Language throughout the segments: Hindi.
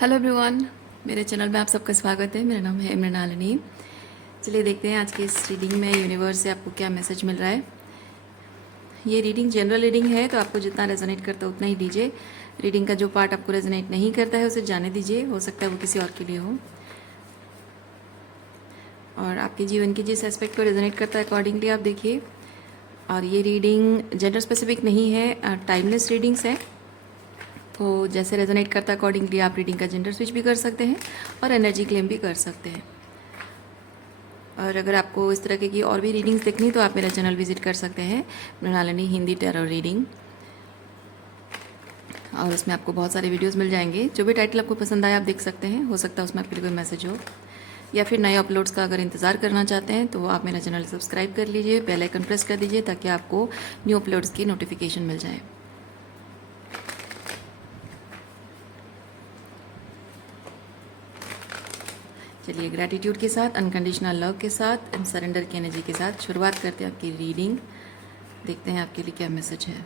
हेलो एवरीवन, मेरे चैनल में आप सबका स्वागत है। मेरा नाम है मृणालिनी। चलिए देखते हैं आज की इस रीडिंग में यूनिवर्स से आपको क्या मैसेज मिल रहा है। ये रीडिंग जनरल रीडिंग है, तो आपको जितना रेजोनेट करता है उतना ही दीजिए। रीडिंग का जो पार्ट आपको रेजोनेट नहीं करता है उसे जाने दीजिए, हो सकता है वो किसी और के लिए हो। और आपके जीवन के जिस एस्पेक्ट को रेजोनेट करता है अकॉर्डिंगली आप देखिए। और ये रीडिंग जेंडर स्पेसिफिक नहीं है, टाइमलेस रीडिंग्स है। तो जैसे रेजोनेट करता है अकॉर्डिंगली आप रीडिंग का जेंडर स्विच भी कर सकते हैं और एनर्जी क्लेम भी कर सकते हैं। और अगर आपको इस तरह की और भी रीडिंग्स देखनी तो आप मेरा चैनल विजिट कर सकते हैं, मृणालिनी हिंदी टैरो रीडिंग। और उसमें आपको बहुत सारे वीडियोस मिल जाएंगे। जो भी टाइटल आपको पसंद आए आप देख सकते हैं, हो सकता है उसमें आपके लिए कोई मैसेज हो। या फिर नए अपलोड्स का अगर इंतज़ार करना चाहते हैं तो आप मेरा चैनल सब्सक्राइब कर लीजिए, बेल आइकन प्रेस कर दीजिए ताकि आपको न्यू अपलोड्स की नोटिफिकेशन मिल जाए। चलिए ग्रैटिट्यूड के साथ, अनकंडीशनल लव के साथ एंड सरेंडर की एनर्जी के साथ शुरुआत करते हैं आपकी रीडिंग। देखते हैं आपके लिए क्या मैसेज है।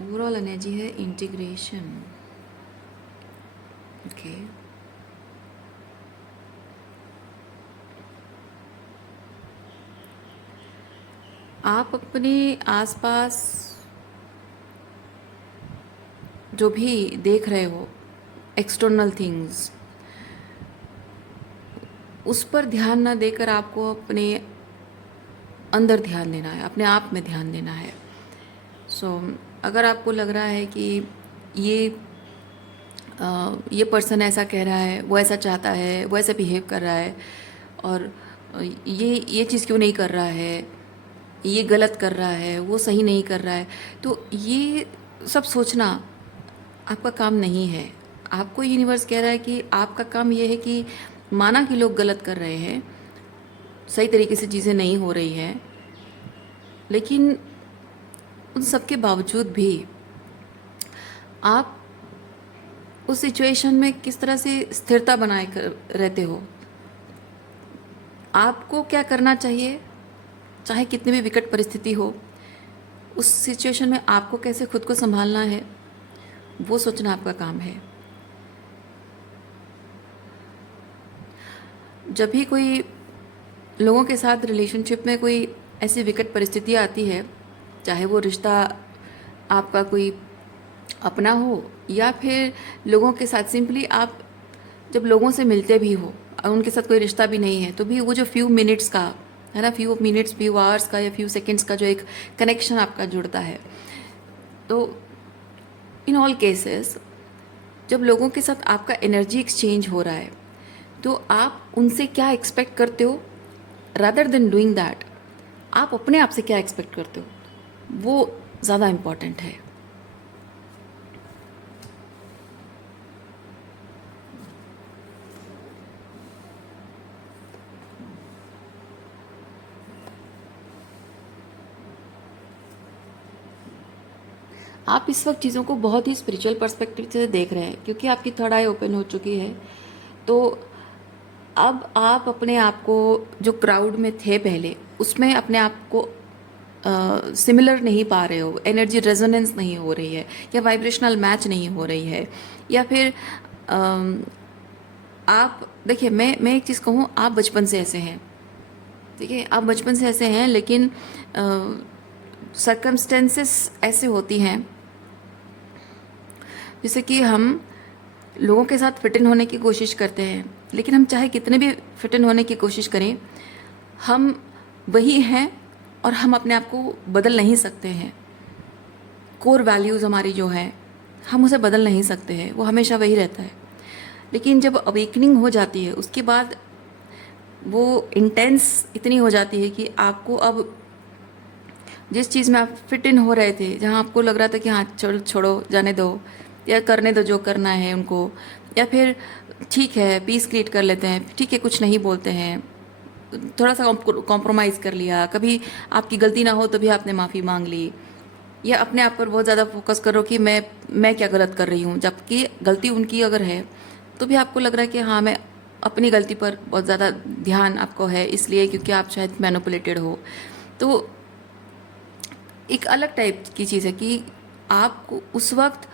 ओवरऑल एनर्जी है इंटीग्रेशन। ओके, आप अपने आसपास जो भी देख रहे हो एक्सटर्नल थिंग्स, उस पर ध्यान ना देकर आपको अपने अंदर ध्यान देना है, अपने आप में ध्यान देना है। अगर आपको लग रहा है कि ये ये पर्सन ऐसा कह रहा है, वो ऐसा चाहता है, वो ऐसा बिहेव कर रहा है, और ये चीज़ क्यों नहीं कर रहा है, ये गलत कर रहा है, वो सही नहीं कर रहा है, तो ये सब सोचना आपका काम नहीं है। आपको यूनिवर्स कह रहा है कि आपका काम ये है कि माना कि लोग गलत कर रहे हैं, सही तरीके से चीज़ें नहीं हो रही हैं, लेकिन उन सब के बावजूद भी आप उस सिचुएशन में किस तरह से स्थिरता बनाए कर रहते हो। आपको क्या करना चाहिए, चाहे कितनी भी विकट परिस्थिति हो, उस सिचुएशन में आपको कैसे खुद को संभालना है वो सोचना आपका काम है। जब भी कोई लोगों के साथ रिलेशनशिप में कोई ऐसी विकट परिस्थिति आती है, चाहे वो रिश्ता आपका कोई अपना हो या फिर लोगों के साथ सिंपली आप जब लोगों से मिलते भी हो और उनके साथ कोई रिश्ता भी नहीं है, तो भी वो जो फ्यू मिनट्स का है ना, फ्यू मिनट्स, फ्यू आवर्स का या फ्यू सेकंड्स का जो एक कनेक्शन आपका जुड़ता है, तो इन ऑल केसेस जब लोगों के साथ आपका एनर्जी एक्सचेंज हो रहा है तो आप उनसे क्या एक्सपेक्ट करते हो, रादर देन डूइंग दैट आप अपने आप से क्या एक्सपेक्ट करते हो, वो ज़्यादा इम्पॉर्टेंट है। आप इस वक्त चीज़ों को बहुत ही स्पिरिचुअल पर्सपेक्टिव से देख रहे हैं क्योंकि आपकी थर्ड आई ओपन हो चुकी है। तो अब आप अपने आप को, जो क्राउड में थे पहले, उसमें अपने आप को सिमिलर नहीं पा रहे हो, एनर्जी रेजोनेंस नहीं हो रही है या वाइब्रेशनल मैच नहीं हो रही है, या फिर आप देखिए, मैं एक चीज़ कहूँ, आप बचपन से ऐसे हैं, ठीक है, आप बचपन से ऐसे हैं, लेकिन सर्कमस्टेंसेस ऐसे होती हैं जैसे कि हम लोगों के साथ फिट इन होने की कोशिश करते हैं, लेकिन हम चाहे कितने भी फिट इन होने की कोशिश करें, हम वही हैं और हम अपने आप को बदल नहीं सकते हैं। कोर वैल्यूज़ हमारी जो हैं, हम उसे बदल नहीं सकते हैं, वो हमेशा वही रहता है। लेकिन जब अवेकनिंग हो जाती है उसके बाद वो इंटेंस इतनी हो जाती है कि आपको अब जिस चीज़ में आप फिट इन हो रहे थे, जहाँ आपको लग रहा था कि हाँ चलो छोड़ो जाने दो या करने दो जो करना है उनको, या फिर ठीक है पीस क्रिएट कर लेते हैं, ठीक है कुछ नहीं बोलते हैं, थोड़ा सा कॉम्प्रोमाइज़ कर लिया, कभी आपकी गलती ना हो तो भी आपने माफ़ी मांग ली, या अपने आप पर बहुत ज़्यादा फोकस करो कि मैं क्या गलत कर रही हूँ, जबकि गलती उनकी अगर है तो भी आपको लग रहा है कि हाँ मैं अपनी गलती पर बहुत ज़्यादा ध्यान आपको है, इसलिए क्योंकि आप शायद मैनिपुलेटेड हो। तो एक अलग टाइप की चीज़ है कि आपको उस वक्त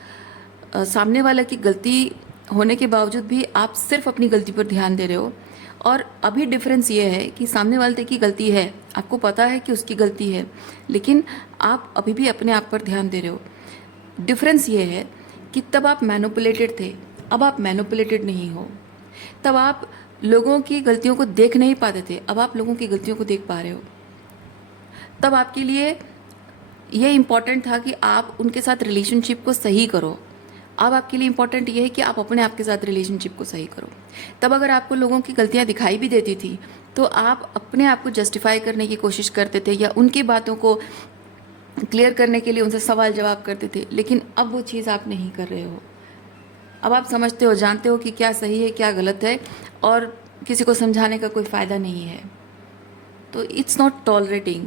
सामने वाला की गलती होने के बावजूद भी आप सिर्फ अपनी गलती पर ध्यान दे रहे हो। और अभी डिफरेंस ये है कि सामने वाले की गलती है, आपको पता है कि उसकी गलती है, लेकिन आप अभी भी अपने आप पर ध्यान दे रहे हो। डिफरेंस ये है कि तब आप मैनिपुलेटेड थे, अब आप मैनिपुलेटेड नहीं हो। तब आप लोगों की गलतियों को देख नहीं पाते थे, अब आप लोगों की गलतियों को देख पा रहे हो। तब आपके लिए ये इम्पॉर्टेंट था कि आप उनके साथ रिलेशनशिप को सही करो। अब आपके लिए इम्पॉर्टेंट ये है कि आप अपने आप के साथ रिलेशनशिप को सही करो। तब अगर आपको लोगों की गलतियाँ दिखाई भी देती थी तो आप अपने आप को जस्टिफाई करने की कोशिश करते थे या उनकी बातों को क्लियर करने के लिए उनसे सवाल जवाब करते थे, लेकिन अब वो चीज़ आप नहीं कर रहे हो। अब आप समझते हो, जानते हो कि क्या सही है क्या गलत है, और किसी को समझाने का कोई फ़ायदा नहीं है। तो इट्स नॉट टॉलरेटिंग।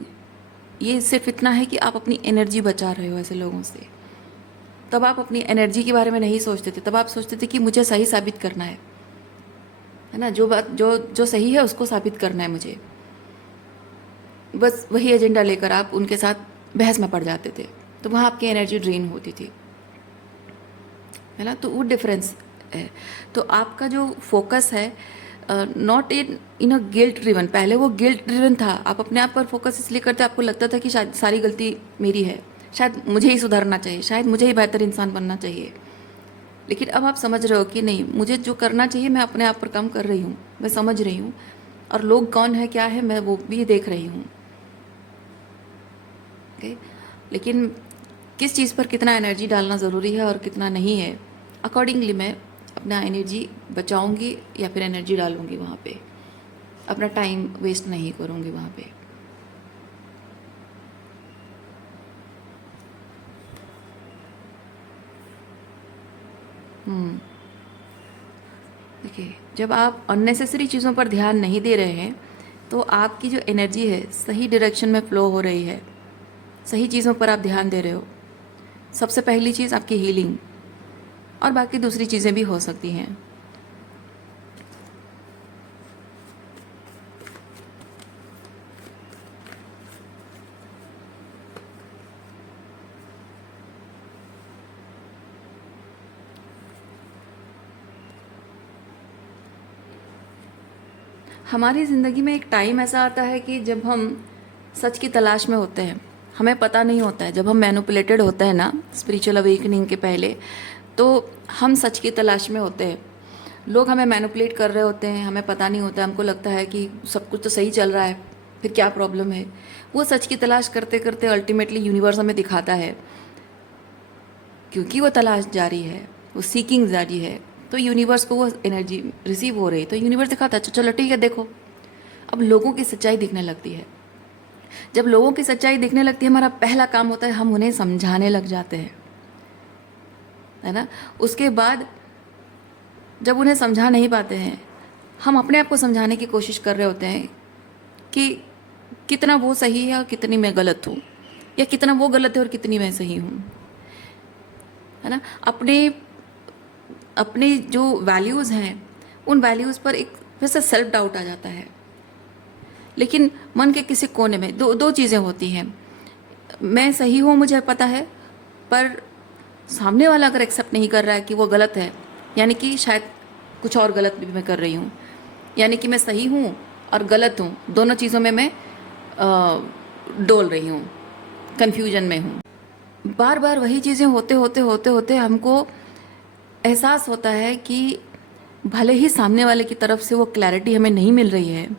ये सिर्फ इतना है कि आप अपनी एनर्जी बचा रहे हो ऐसे लोगों से। तब आप अपनी एनर्जी के बारे में नहीं सोचते थे, तब आप सोचते थे कि मुझे सही साबित करना है ना, जो बात जो सही है उसको साबित करना है मुझे। बस वही एजेंडा लेकर आप उनके साथ बहस में पड़ जाते थे, तो वहाँ आपकी एनर्जी ड्रेन होती थी, है ना। तो वो डिफरेंस है। तो आपका जो फोकस है not in a guilt driven, पहले वो गिल्ट ड्रिवन था, आप अपने आप पर फोकस इसलिए करते, आपको लगता था कि शायद सारी गलती मेरी है, शायद मुझे ही सुधरना चाहिए, शायद मुझे ही बेहतर इंसान बनना चाहिए। लेकिन अब आप समझ रहे हो कि नहीं, मुझे जो करना चाहिए मैं अपने आप पर काम कर रही हूँ, मैं समझ रही हूँ, और लोग कौन है क्या है मैं वो भी देख रही हूँ। ओके, लेकिन किस चीज़ पर कितना एनर्जी डालना ज़रूरी है और कितना नहीं है, अकॉर्डिंगली मैं अपना एनर्जी बचाऊंगी या फिर एनर्जी डालूंगी वहाँ पे, अपना टाइम वेस्ट नहीं करूँगी वहाँ पे। देखिए, जब आप अननेसेसरी चीज़ों पर ध्यान नहीं दे रहे हैं तो आपकी जो एनर्जी है सही डायरेक्शन में फ़्लो हो रही है, सही चीज़ों पर आप ध्यान दे रहे हो। सबसे पहली चीज़ आपकी हीलिंग, और बाकी दूसरी चीज़ें भी हो सकती हैं। हमारी ज़िंदगी में एक टाइम ऐसा आता है कि जब हम सच की तलाश में होते हैं, हमें पता नहीं होता है, जब हम मैनिपुलेटेड होते हैं ना स्पिरिचुअल अवेकनिंग के पहले, तो हम सच की तलाश में होते हैं। लोग हमें मैनिपुलेट कर रहे होते हैं, हमें पता नहीं होता, हमको लगता है कि सब कुछ तो सही चल रहा है, फिर क्या प्रॉब्लम है। वो सच की तलाश करते करते अल्टीमेटली यूनिवर्स हमें दिखाता है, क्योंकि वो तलाश जारी है, वो सीकिंग जारी है, तो यूनिवर्स को वो एनर्जी रिसीव हो रही है, तो यूनिवर्स दिखाता है चलो ठीक है देखो। अब लोगों की सच्चाई दिखने लगती है। जब लोगों की सच्चाई दिखने लगती है, हमारा पहला काम होता है हम उन्हें समझाने लग जाते हैं, है ना। उसके बाद जब उन्हें समझा नहीं पाते हैं, हम अपने आप को समझाने की कोशिश कर रहे होते हैं कि कितना वो सही है और कितनी मैं गलत हूँ, या कितना वो गलत है और कितनी मैं सही हूँ, है ना। अपने अपने जो वैल्यूज़ हैं उन वैल्यूज़ पर एक वैसे सेल्फ डाउट आ जाता है। लेकिन मन के किसी कोने में दो चीज़ें होती हैं, मैं सही हूँ मुझे पता है, पर सामने वाला अगर एक्सेप्ट नहीं कर रहा है कि वो गलत है, यानी कि शायद कुछ और गलत भी मैं कर रही हूँ, यानी कि मैं सही हूँ और गलत हूँ, दोनों चीज़ों में मैं डोल रही हूँ, कन्फ्यूजन में हूँ। बार बार वही चीज़ें होते होते होते होते हमको एहसास होता है कि भले ही सामने वाले की तरफ से वो क्लैरिटी हमें नहीं मिल रही है,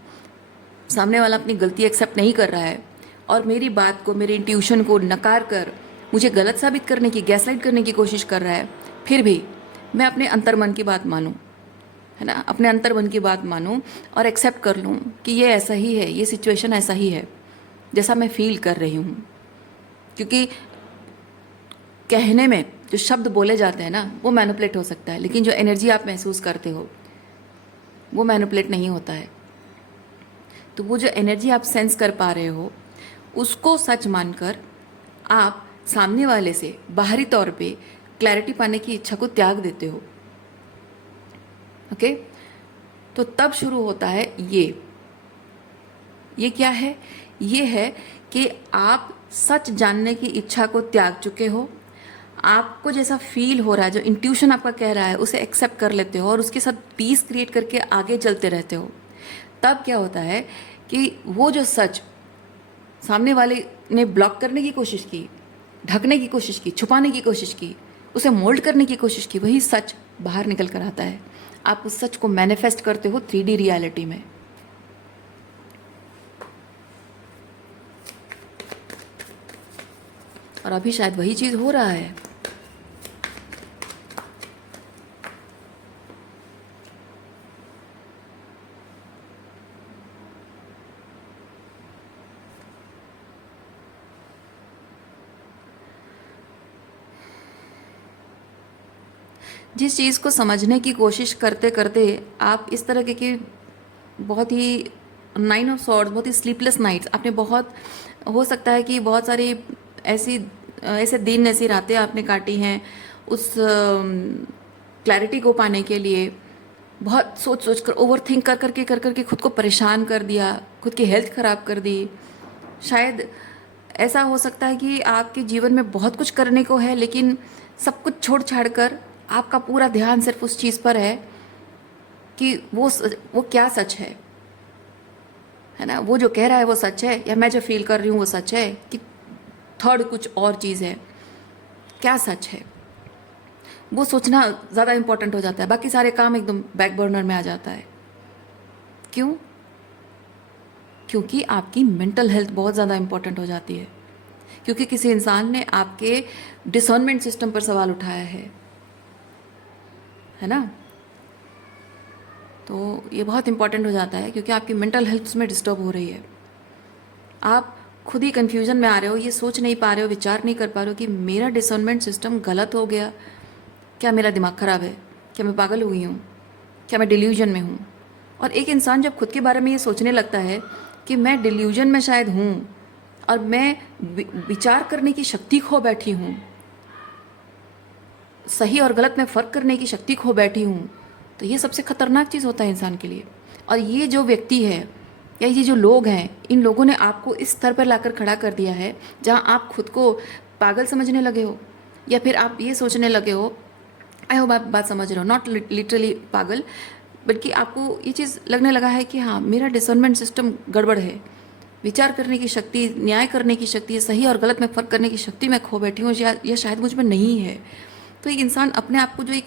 सामने वाला अपनी गलती एक्सेप्ट नहीं कर रहा है और मेरी बात को, मेरी इंट्यूशन को नकार कर मुझे गलत साबित करने की, गैसलाइट करने की कोशिश कर रहा है, फिर भी मैं अपने अंतर्मन की बात मानूं, है ना, अपने अंतर्मन की बात मानूं और एक्सेप्ट कर लूं कि ये ऐसा ही है, ये सिचुएशन ऐसा ही है जैसा मैं फील कर रही हूँ। क्योंकि कहने में जो शब्द बोले जाते हैं ना वो मैनिपुलेट हो सकता है, लेकिन जो एनर्जी आप महसूस करते हो वो मैनिपुलेट नहीं होता है। तो वो जो एनर्जी आप सेंस कर पा रहे हो उसको सच मानकर आप सामने वाले से बाहरी तौर पे क्लैरिटी पाने की इच्छा को त्याग देते हो, ओके, तो तब शुरू होता है ये क्या है? ये है कि आप सच जानने की इच्छा को त्याग चुके हो। आपको जैसा फील हो रहा है, जो इंट्यूशन आपका कह रहा है, उसे एक्सेप्ट कर लेते हो और उसके साथ पीस क्रिएट करके आगे चलते रहते हो। तब क्या होता है कि वो जो सच सामने वाले ने ब्लॉक करने की कोशिश की, ढकने की कोशिश की, छुपाने की कोशिश की, उसे मोल्ड करने की कोशिश की, वही सच बाहर निकल कर आता है। आप उस सच को मैनिफेस्ट करते हो 3D रियलिटी में। और अभी शायद वही चीज़ हो रहा है। जिस चीज़ को समझने की कोशिश करते करते आप इस तरह के बहुत ही 9 ऑफ सॉर्ड्स, बहुत ही स्लीपलेस नाइट्स, आपने बहुत, हो सकता है कि बहुत सारी ऐसे दिन, ऐसी रातें आपने काटी हैं उस क्लैरिटी को पाने के लिए। बहुत सोच सोच कर, ओवर थिंक कर करके खुद को परेशान कर दिया, खुद की हेल्थ ख़राब कर दी। शायद ऐसा हो सकता है कि आपके जीवन में बहुत कुछ करने को है, लेकिन सब कुछ छोड़ छाड़ कर आपका पूरा ध्यान सिर्फ उस चीज़ पर है कि वो क्या सच है ना? वो जो कह रहा है वो सच है, या मैं जो फील कर रही हूँ वो सच है, कि थर्ड कुछ और चीज़ है? क्या सच है? वो सोचना ज़्यादा इम्पोर्टेंट हो जाता है, बाकी सारे काम एकदम बैक बर्नर में आ जाता है। क्यों? क्योंकि आपकी मेंटल हेल्थ बहुत ज़्यादा इम्पोर्टेंट हो जाती है, क्योंकि किसी इंसान ने आपके डिसर्नमेंट सिस्टम पर सवाल उठाया है ना? तो ये बहुत इंपॉर्टेंट हो जाता है, क्योंकि आपकी मेंटल हेल्थ उसमें डिस्टर्ब हो रही है। आप खुद ही कन्फ्यूजन में आ रहे हो, ये सोच नहीं पा रहे हो, विचार नहीं कर पा रहे हो कि मेरा डिसर्नमेंट सिस्टम गलत हो गया, क्या मेरा दिमाग ख़राब है, क्या मैं पागल हुई हूँ, क्या मैं डिल्यूजन में हूँ? और एक इंसान जब खुद के बारे में ये सोचने लगता है कि मैं डिल्यूजन में शायद हूँ और मैं विचार करने की शक्ति खो बैठी हूँ, सही और गलत में फ़र्क करने की शक्ति खो बैठी हूँ, तो ये सबसे खतरनाक चीज़ होता है इंसान के लिए। और ये जो व्यक्ति है या ये जो लोग हैं, इन लोगों ने आपको इस स्तर पर लाकर खड़ा कर दिया है जहाँ आप खुद को पागल समझने लगे हो, या फिर आप ये सोचने लगे हो, आई होप आप बात समझ रहे हो, नॉट लिटरली पागल, बल्कि आपको ये चीज़ लगने लगा है कि हाँ, मेरा डिसर्नमेंट सिस्टम गड़बड़ है, विचार करने की शक्ति, न्याय करने की शक्ति, सही और गलत में फ़र्क करने की शक्ति मैं खो बैठी हूँ, या शायद मुझ में नहीं है। तो एक इंसान अपने आप को जो एक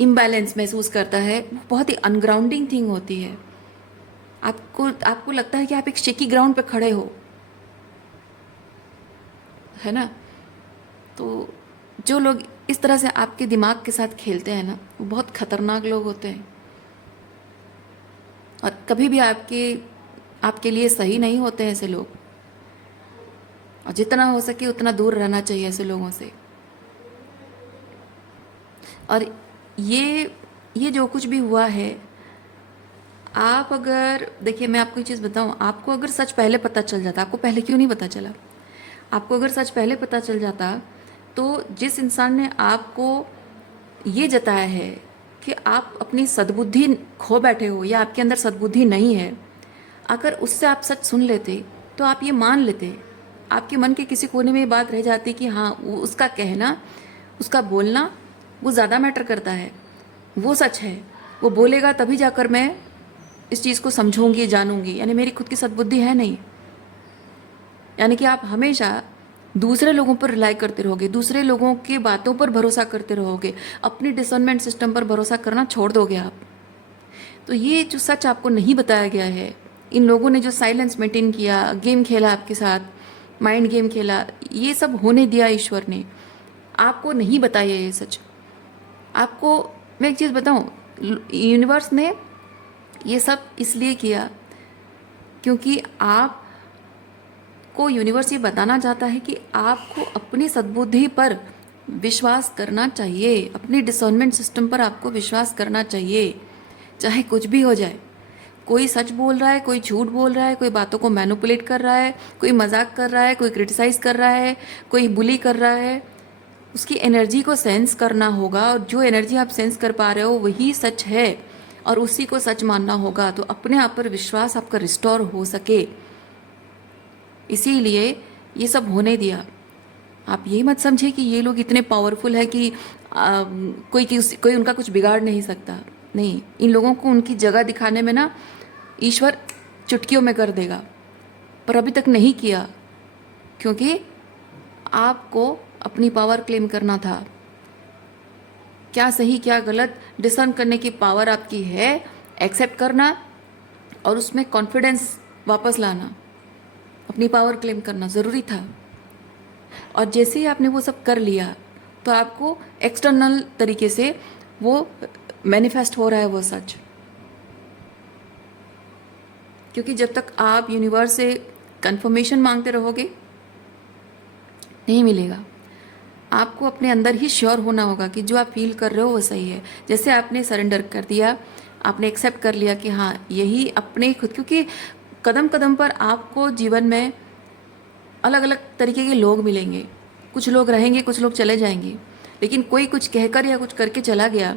इम्बैलेंस महसूस करता है, वो बहुत ही अनग्राउंडिंग थिंग होती है। आपको लगता है कि आप एक शेकी ग्राउंड पे खड़े हो, है ना? तो जो लोग इस तरह से आपके दिमाग के साथ खेलते हैं ना, वो बहुत खतरनाक लोग होते हैं, और कभी भी आपके लिए सही नहीं होते हैं ऐसे लोग। और जितना हो सके उतना दूर रहना चाहिए ऐसे लोगों से। और ये जो कुछ भी हुआ है, आप अगर देखिए, मैं आपको एक चीज़ बताऊं, आपको अगर सच पहले पता चल जाता, आपको पहले क्यों नहीं पता चला? आपको अगर सच पहले पता चल जाता, तो जिस इंसान ने आपको ये जताया है कि आप अपनी सद्बुद्धि खो बैठे हो या आपके अंदर सद्बुद्धि नहीं है, अगर उससे आप सच सुन लेते तो आप ये मान लेते, आपके मन के किसी कोने में ये बात रह जाती कि हाँ, वो उसका कहना, उसका बोलना वो ज़्यादा मैटर करता है, वो सच है, वो बोलेगा तभी जाकर मैं इस चीज़ को समझूंगी, जानूंगी, यानी मेरी खुद की सद्बुद्धि है नहीं। यानी कि आप हमेशा दूसरे लोगों पर रिलाई करते रहोगे, दूसरे लोगों की बातों पर भरोसा करते रहोगे, अपनी डिसर्नमेंट सिस्टम पर भरोसा करना छोड़ दोगे आप। तो ये जो सच आपको नहीं बताया गया है, इन लोगों ने जो साइलेंस मेंटेन किया, गेम खेला आपके साथ, माइंड गेम खेला, ये सब होने दिया ईश्वर ने, आपको नहीं बताया ये सच। आपको मैं एक चीज़ बताऊं, यूनिवर्स ने ये सब इसलिए किया क्योंकि आपको यूनिवर्स ये बताना चाहता है कि आपको अपनी सद्बुद्धि पर विश्वास करना चाहिए, अपनी डिसर्नमेंट सिस्टम पर आपको विश्वास करना चाहिए, चाहे कुछ भी हो जाए। कोई सच बोल रहा है, कोई झूठ बोल रहा है, कोई बातों को मैनिपुलेट कर रहा है, कोई मजाक कर रहा है, कोई क्रिटिसाइज कर रहा है, कोई बुली कर रहा है, उसकी एनर्जी को सेंस करना होगा और जो एनर्जी आप सेंस कर पा रहे हो वही सच है और उसी को सच मानना होगा, तो अपने आप पर विश्वास आपका रिस्टोर हो सके। इसीलिए ये सब होने दिया। आप ये मत समझे कि ये लोग इतने पावरफुल है कि कोई उनका कुछ बिगाड़ नहीं सकता। नहीं, इन लोगों को उनकी जगह दिखाने में ना ईश्वर चुटकियों में कर देगा, पर अभी तक नहीं किया क्योंकि आपको अपनी पावर क्लेम करना था। क्या सही क्या गलत डिसर्न करने की पावर आपकी है, एक्सेप्ट करना और उसमें कॉन्फिडेंस वापस लाना, अपनी पावर क्लेम करना ज़रूरी था। और जैसे ही आपने वो सब कर लिया तो आपको एक्सटर्नल तरीके से वो मैनिफेस्ट हो रहा है वो सच। क्योंकि जब तक आप यूनिवर्स से कंफर्मेशन मांगते रहोगे नहीं मिलेगा। आपको अपने अंदर ही श्योर होना होगा कि जो आप फील कर रहे हो वो सही है। जैसे आपने सरेंडर कर दिया, आपने एक्सेप्ट कर लिया कि हाँ यही अपने खुद, क्योंकि कदम कदम पर आपको जीवन में अलग अलग तरीके के लोग मिलेंगे। कुछ लोग रहेंगे, कुछ लोग चले जाएंगे, लेकिन कोई कुछ कहकर या कुछ करके चला गया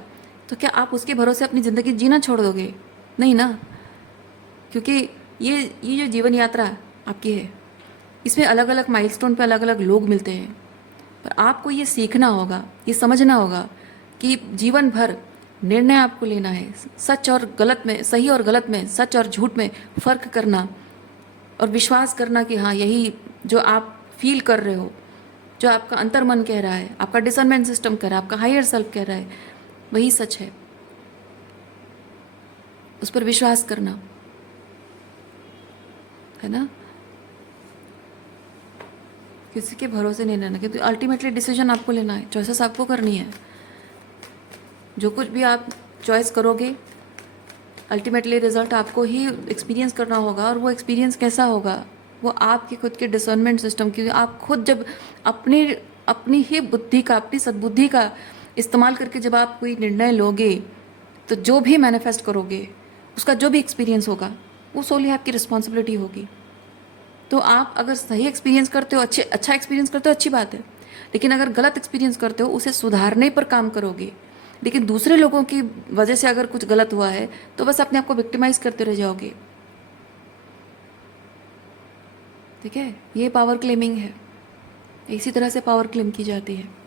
तो क्या आप उसके भरोसे अपनी ज़िंदगी जीना छोड़ दोगे? नहीं ना, क्योंकि ये जो जीवन यात्रा आपकी है इसमें अलग अलग माइलस्टोन पे अलग अलग लोग मिलते हैं। पर आपको ये सीखना होगा, ये समझना होगा कि जीवन भर निर्णय आपको लेना है, सच और गलत में, सही और गलत में, सच और झूठ में फ़र्क करना और विश्वास करना कि हाँ यही जो आप फील कर रहे हो, जो आपका अंतर मन कह रहा है, आपका डिसर्नमेंट सिस्टम कह रहा है, आपका हायर सेल्फ कह रहा है, वही सच है। उस पर विश्वास करना है ना, किसी के भरोसे नहीं रहना, क्योंकि अल्टीमेटली डिसीजन आपको लेना है, चॉइसेस आपको करनी है। जो कुछ भी आप चॉइस करोगे अल्टीमेटली रिजल्ट आपको ही एक्सपीरियंस करना होगा। और वो एक्सपीरियंस कैसा होगा, वो आपके खुद के डिसर्नमेंट सिस्टम की, आप खुद जब अपनी ही बुद्धि का, अपनी सद्बुद्धि का इस्तेमाल करके जब आप कोई निर्णय लोगे तो जो भी मैनिफेस्ट करोगे उसका जो भी एक्सपीरियंस होगा वो सोली आपकी रिस्पॉन्सिबिलिटी होगी। तो आप अगर सही एक्सपीरियंस करते हो, अच्छा एक्सपीरियंस करते हो, अच्छी बात है, लेकिन अगर गलत एक्सपीरियंस करते हो उसे सुधारने पर काम करोगे। लेकिन दूसरे लोगों की वजह से अगर कुछ गलत हुआ है तो बस अपने आप को विक्टिमाइज करते रह जाओगे। ठीक है, ये पावर क्लेमिंग है। इसी तरह से पावर क्लेम की जाती है।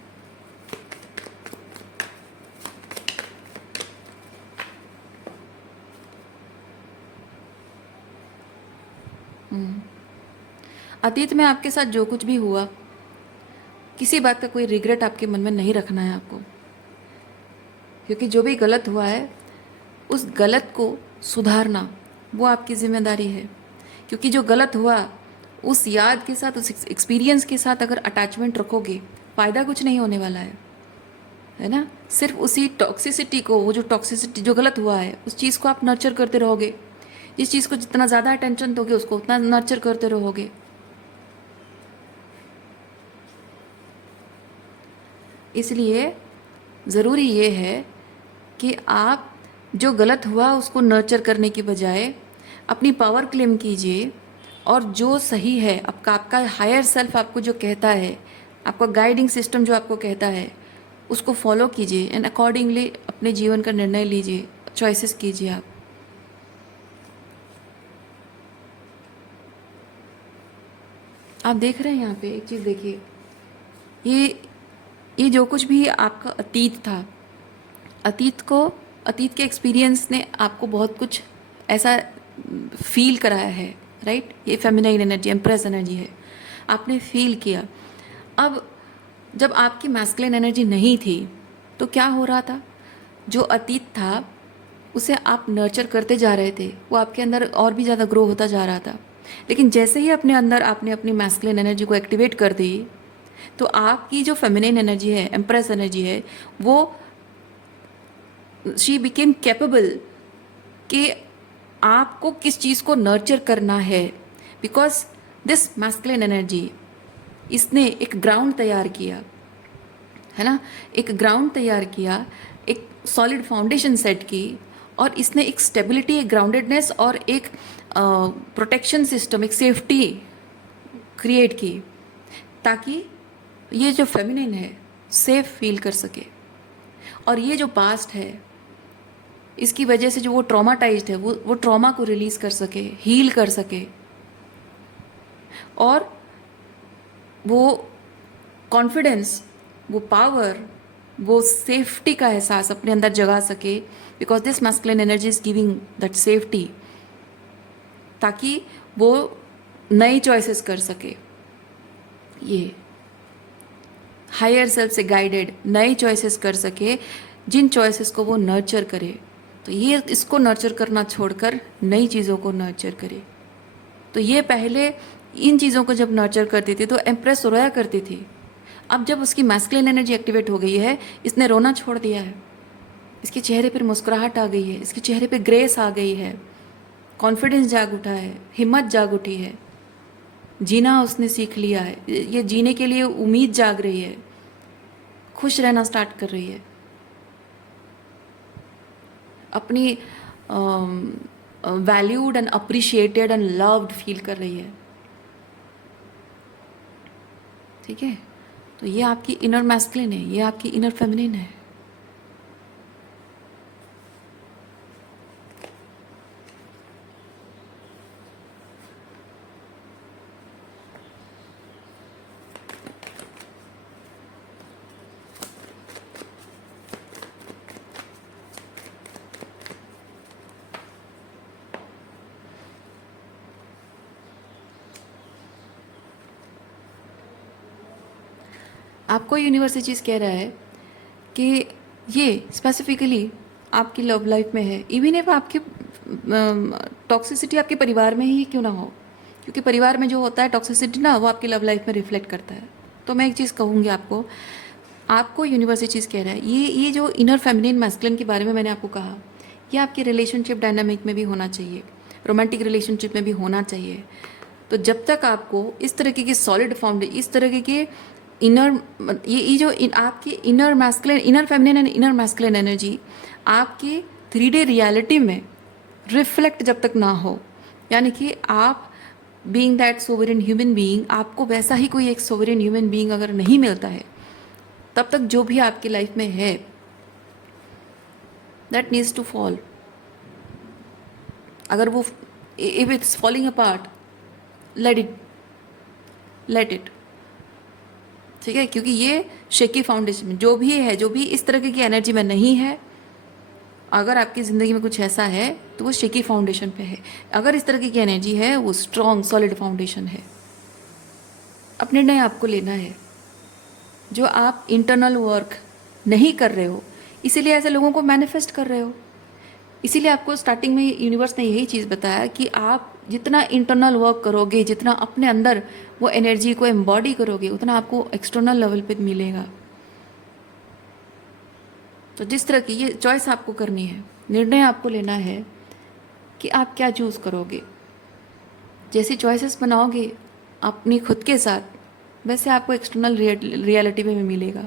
अतीत में आपके साथ जो कुछ भी हुआ, किसी बात का कोई रिग्रेट आपके मन में नहीं रखना है आपको, क्योंकि जो भी गलत हुआ है उस गलत को सुधारना वो आपकी जिम्मेदारी है। क्योंकि जो गलत हुआ उस याद के साथ, उस एक्सपीरियंस के साथ अगर अटैचमेंट रखोगे, फ़ायदा कुछ नहीं होने वाला है ना। सिर्फ उसी टॉक्सिसिटी को, वो जो टॉक्सिसिटी जो गलत हुआ है उस चीज़ को आप नर्चर करते रहोगे। जिस चीज़ को जितना ज़्यादा अटेंशन दोगे उसको उतना नर्चर करते रहोगे। इसलिए ज़रूरी ये है कि आप जो गलत हुआ उसको नर्चर करने की बजाय अपनी पावर क्लेम कीजिए और जो सही है, आपका हायर सेल्फ आपको जो कहता है, आपका गाइडिंग सिस्टम जो आपको कहता है उसको फॉलो कीजिए एंड अकॉर्डिंगली अपने जीवन का निर्णय लीजिए, चॉइसेस कीजिए। आप देख रहे हैं यहाँ पे एक चीज़ देखिए, ये जो कुछ भी आपका अतीत था, अतीत के एक्सपीरियंस ने आपको बहुत कुछ ऐसा फील कराया है, राइट। ये फेमिनाइन एनर्जी, एम्प्रेस एनर्जी है, आपने फील किया। अब जब आपकी मैस्कुलिन एनर्जी नहीं थी तो क्या हो रहा था, जो अतीत था उसे आप नर्चर करते जा रहे थे, वो आपके अंदर और भी ज़्यादा ग्रो होता जा रहा था। लेकिन जैसे ही अपने अंदर आपने अपनी मैस्कुलिन एनर्जी को एक्टिवेट कर दी तो आपकी जो फेमिनिन एनर्जी है, एम्प्रेस एनर्जी है, वो शी बिकेम कैपेबल कि आपको किस चीज़ को नर्चर करना है। बिकॉज दिस मैस्कुलिन एनर्जी, इसने एक ग्राउंड तैयार किया है ना, एक ग्राउंड तैयार किया, एक सॉलिड फाउंडेशन सेट की और इसने एक स्टेबिलिटी, एक ग्राउंडेडनेस और एक प्रोटेक्शन सिस्टम, एक सेफ्टी क्रिएट की, ताकि ये जो फेमिनिन है सेफ फील कर सके। और ये जो पास्ट है, इसकी वजह से जो वो ट्रॉमाटाइज्ड है, वो ट्रॉमा को रिलीज कर सके, हील कर सके, और वो कॉन्फिडेंस, वो पावर, वो सेफ्टी का एहसास अपने अंदर जगा सके, because this masculine energy is giving that safety, ताकि वो नई चॉइसेस कर सके। ये हायर सेल्फ से गाइडेड नई चॉइसेस कर सके, जिन चॉइसेस को वो नर्चर करे। तो ये इसको नर्चर करना छोड़कर नई चीज़ों को नर्चर करे। तो ये पहले इन चीज़ों को जब नर्चर करती थी तो एम्प्रेस रोया करती थी। अब जब उसकी मैस्कुलिन एनर्जी एक्टिवेट हो गई है, इसने रोना छोड़ दिया है, इसके चेहरे पर मुस्कुराहट आ गई है, इसके चेहरे पे ग्रेस आ गई है, कॉन्फिडेंस जाग उठा है, हिम्मत जाग उठी है, जीना उसने सीख लिया है, ये जीने के लिए उम्मीद जाग रही है, खुश रहना स्टार्ट कर रही है, अपनी valued and appreciated and loved feel कर रही है। ठीक है, तो ये आपकी इनर मैस्कुलिन है, ये आपकी इनर फेमिनिन है। आपको यूनिवर्स ये चीज़ कह रहा है कि ये स्पेसिफिकली आपकी लव लाइफ में है, इवन इफ आपकी टॉक्सिसिटी आपके परिवार में ही क्यों ना हो, क्योंकि परिवार में जो होता है टॉक्सिसिटी ना, वो आपकी लव लाइफ में रिफ्लेक्ट करता है। तो मैं एक चीज़ कहूँगी आपको यूनिवर्स ये चीज़ कह रहा है, ये जो इनर फेमिनिन मैस्कुलिन के बारे में मैंने आपको कहा, ये आपकी रिलेशनशिप डायनामिक में भी होना चाहिए, रोमांटिक रिलेशनशिप में भी होना चाहिए। तो जब तक आपको इस तरीके की सॉलिड फाउंडेशन, इस तरीके के इनर, ये जो आपकी inner masculine, inner feminine and inner masculine energy आपकी 3D रियलिटी में रिफ्लेक्ट जब तक ना हो, यानी कि आप being that sovereign human being, आपको वैसा ही कोई एक सोवरेन ह्यूमन बीइंग अगर नहीं मिलता है, तब तक जो भी आपकी लाइफ में है दैट नीड्स टू फॉल। अगर वो if it's falling apart, let it. ठीक है, क्योंकि ये शेकी फाउंडेशन जो भी है, जो भी इस तरह की एनर्जी में नहीं है, अगर आपकी ज़िंदगी में कुछ ऐसा है तो वो शेकी फाउंडेशन पे है। अगर इस तरह की एनर्जी है, वो स्ट्रॉन्ग सॉलिड फाउंडेशन है। अब निर्णय आपको लेना है। जो आप इंटरनल वर्क नहीं कर रहे हो, इसीलिए ऐसे लोगों को मैनिफेस्ट कर रहे हो। इसीलिए आपको स्टार्टिंग में यूनिवर्स ने यही चीज़ बताया कि आप जितना इंटरनल वर्क करोगे, जितना अपने अंदर वो एनर्जी को एम्बॉडी करोगे, उतना आपको एक्सटर्नल लेवल पे मिलेगा। तो जिस तरह की ये चॉइस आपको करनी है, निर्णय आपको लेना है कि आप क्या चूज़ करोगे। जैसी चॉइसेस बनाओगे अपनी खुद के साथ, वैसे आपको एक्सटर्नल रियलिटी में मिलेगा।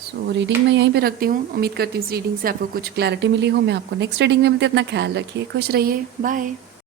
सो रीडिंग मैं यहीं पे रखती हूँ। उम्मीद करती हूँ इस रीडिंग से आपको कुछ क्लैरिटी मिली हो। मैं आपको नेक्स्ट रीडिंग में मिलती हूँ। अपना ख्याल रखिए, खुश रहिए, बाय।